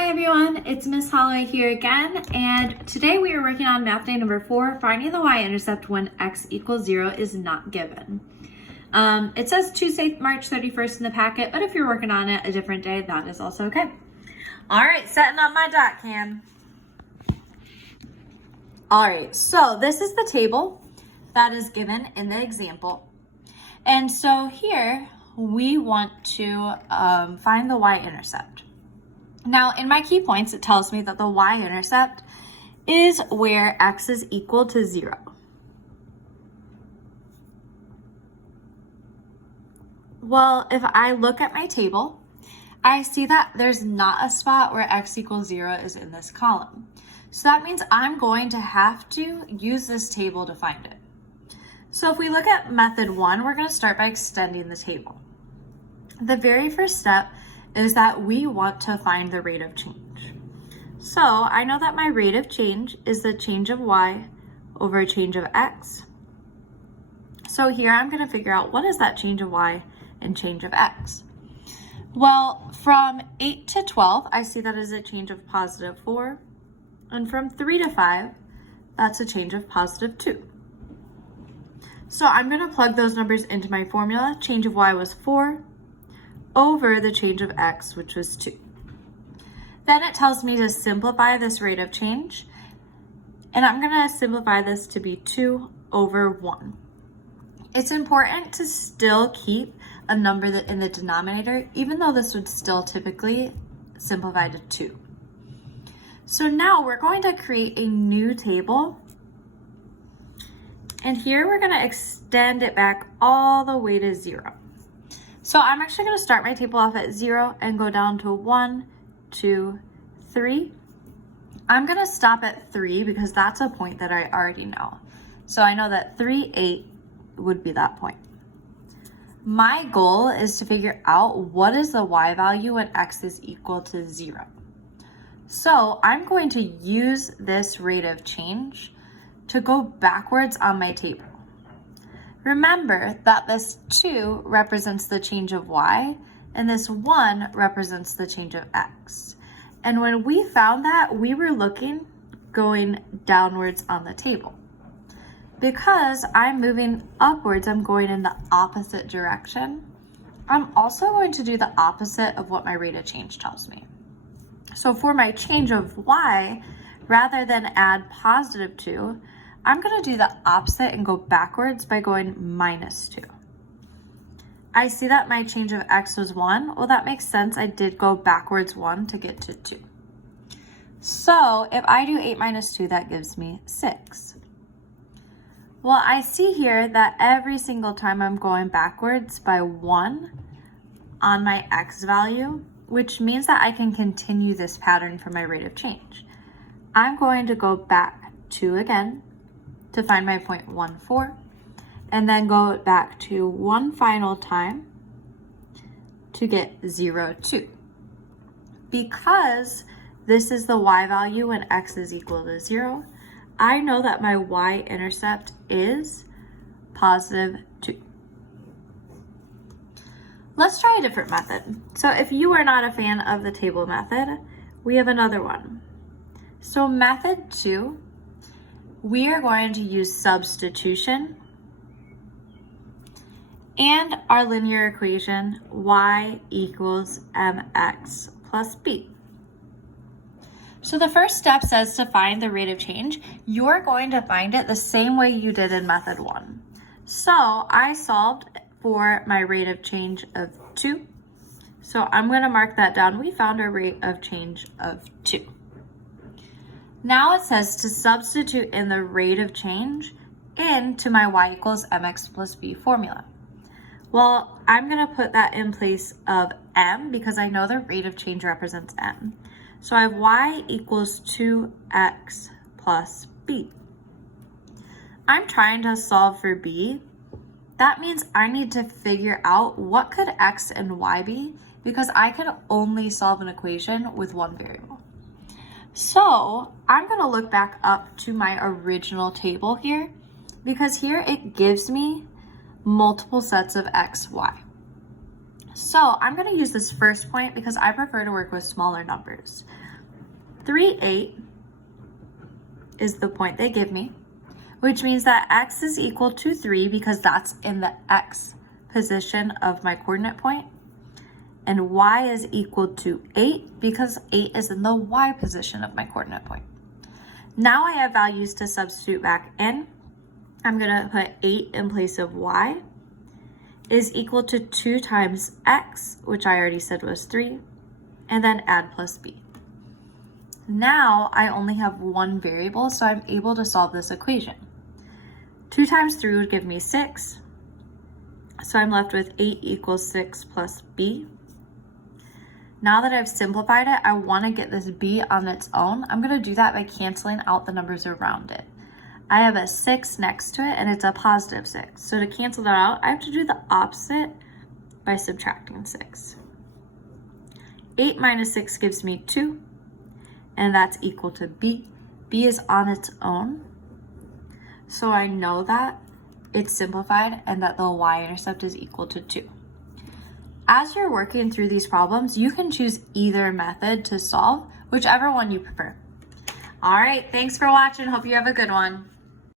Hi everyone, it's Miss Holloway here again, and today we are working on math day number 4, finding the y-intercept when x equals 0 is not given. It says Tuesday, March 31st in the packet, but if you're working on it a different day, that is also okay. All right, setting up my dot cam. All right, so this is the table that is given in the example. And so here we want to find the y-intercept. Now, in my key points, it tells me that the y-intercept is where x is equal to 0. Well, if I look at my table, I see that there's not a spot where x equals 0 is in this column. So that means I'm going to have to use this table to find it. So if we look at method 1, we're going to start by extending the table. The very first step is that we want to find the rate of change. So I know that my rate of change is the change of y over change of x. So here I'm going to figure out what is that change of y and change of x. Well, from 8 to 12, I see that as a change of positive 4. And from 3 to 5, that's a change of positive 2. So I'm going to plug those numbers into my formula. Change of y was 4. Over the change of x, which was 2. Then it tells me to simplify this rate of change, and I'm going to simplify this to be 2 over 1. It's important to still keep a number in the denominator, even though this would still typically simplify to 2. So now we're going to create a new table, and here we're going to extend it back all the way to 0. So I'm actually going to start my table off at 0 and go down to 1, 2, 3. I'm going to stop at 3 because that's a point that I already know. So I know that 3, 8 would be that point. My goal is to figure out what is the y value when x is equal to 0. So I'm going to use this rate of change to go backwards on my table. Remember that this 2 represents the change of y, and this 1 represents the change of x. And when we found that, we were going downwards on the table. Because I'm moving upwards, I'm going in the opposite direction. I'm also going to do the opposite of what my rate of change tells me. So for my change of y, rather than add positive 2, I'm going to do the opposite and go backwards by going minus 2. I see that my change of x was 1. Well, that makes sense. I did go backwards 1 to get to 2. So if I do 8 minus 2, that gives me 6. Well, I see here that every single time I'm going backwards by 1 on my x value, which means that I can continue this pattern for my rate of change. I'm going to go back 2 again to find my point 1, 4, and then go back to one final time to get 0, 2. Because this is the y value when x is equal to 0, I know that my y-intercept is positive 2. Let's try a different method. So if you are not a fan of the table method, we have another one. So method 2, we are going to use substitution and our linear equation y equals mx plus b. So the first step says to find the rate of change. You're going to find it the same way you did in method 1. So I solved for my rate of change of 2. So I'm going to mark that down. We found a rate of change of 2. Now it says to substitute in the rate of change into my y equals mx plus b formula. Well, I'm going to put that in place of m because I know the rate of change represents m. So I have y equals 2x plus b. I'm trying to solve for b. That means I need to figure out what could x and y be because I can only solve an equation with one variable. So I'm going to look back up to my original table here because here it gives me multiple sets of x, y. So I'm going to use this first point because I prefer to work with smaller numbers. 3, 8 is the point they give me, which means that x is equal to 3 because that's in the x position of my coordinate point, and y is equal to 8 because 8 is in the y position of my coordinate point. Now I have values to substitute back in. I'm going to put 8 in place of y is equal to 2 times x, which I already said was 3, and then add plus b. Now I only have one variable, so I'm able to solve this equation. 2 times 3 would give me 6, so I'm left with 8 equals 6 plus b. Now that I've simplified it, I want to get this b on its own. I'm going to do that by canceling out the numbers around it. I have a 6 next to it, and it's a positive 6. So to cancel that out, I have to do the opposite by subtracting 6. 8 minus 6 gives me 2, and that's equal to b. b is on its own, so I know that it's simplified and that the y-intercept is equal to 2. As you're working through these problems, you can choose either method to solve, whichever one you prefer. All right, thanks for watching. Hope you have a good one.